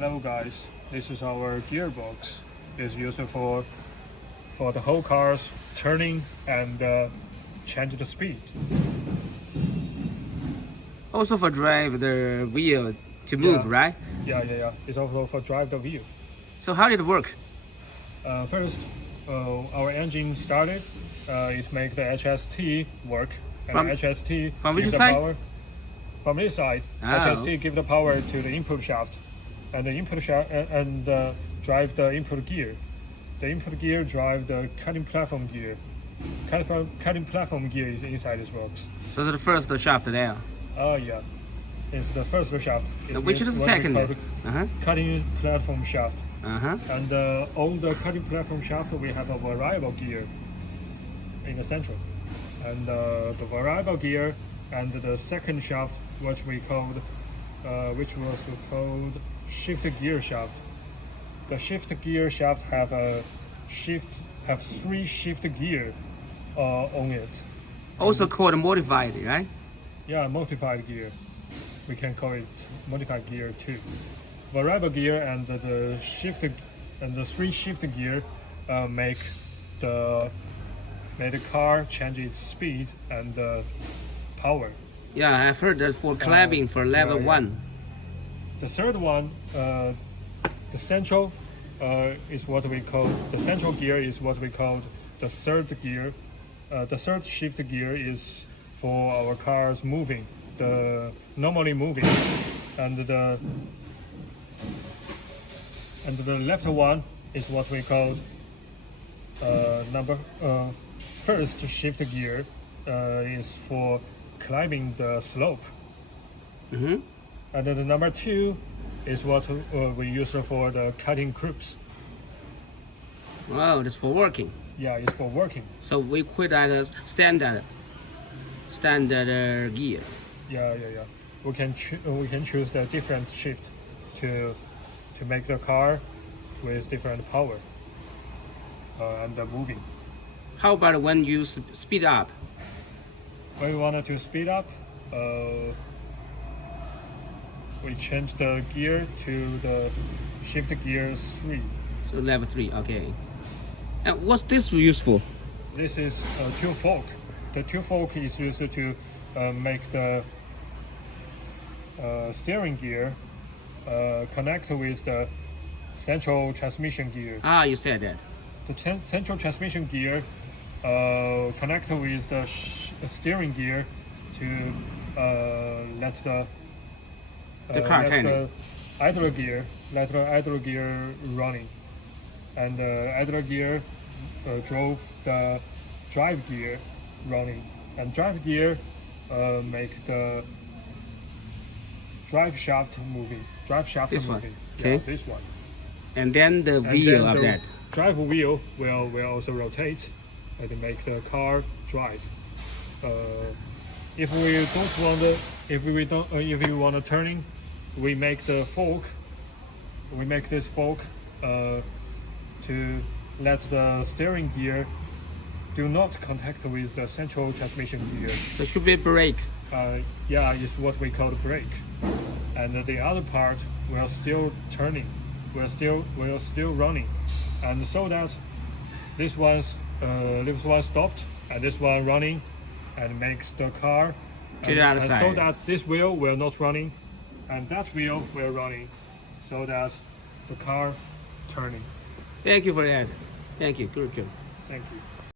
Hello guys, this is our gearbox. It's used for the whole car's turning and change the speed. Also for drive the wheel to move, Yeah. right? Yeah. It's also for drive the wheel. So how did it work? First, our engine started. It make the HST work. And From- HST from give which the side? power. From this side, Oh. HST give the power to the input shaft, and the input shaft and drive the input gear. The input gear drive the cutting platform gear. Cutting platform gear is inside this box. So the first shaft there. Oh yeah, it's the first shaft. It's Which is the what we second? call the Uh-huh. cutting platform shaft. Uh-huh. And on the cutting platform shaft, we have a variable gear in the central. And the variable gear and the second shaft, which was called shift gear shaft. The shift gear shaft have three shift gear on it. Also called modified, right? Yeah, modified gear. We can call it modified gear too. Variable gear and the shift and the three shift gear make the car change its speed and power. Yeah, I've heard that for climbing for level yeah. 1. The third one, the central, is what we call the central gear is what we call the third gear. The third shift gear is for our cars moving, the normally moving, and the left one is what we call first shift gear, is for climbing the slope. Mm-hmm. And then the number 2 is what we use for the cutting groups. Wow, that's for working. Yeah, it's for working. So we quit at a standard gear. Yeah. We can choose the different shift to make the car with different power and moving. How about when you speed up? When we wanted to speed up, we change the gear to the shift gear 3. So level 3, okay. And what's this useful? This is a two fork. The two fork is used to make the steering gear connect with the central transmission gear. Ah, you said that. The central transmission gear connect with the steering gear to let the car let turn. the idler gear running, and the idler gear drove the drive gear running, and drive gear make the drive shaft moving. This one. moving. Okay. Yeah, this one. And then the And wheel then of the that. drive wheel will also rotate and make the car drive. If we want to turning, we make the fork. We make this fork to let the steering gear do not contact with the central transmission gear. So should be brake. Yeah, it's what we call the brake. And the other part will still turning, will still running, and so that this one stopped and this one running, and makes the car. To the other and side. so that this wheel will not running, and that wheel will running, so that the car turning. Thank you for that. Thank you. Good job. Thank you.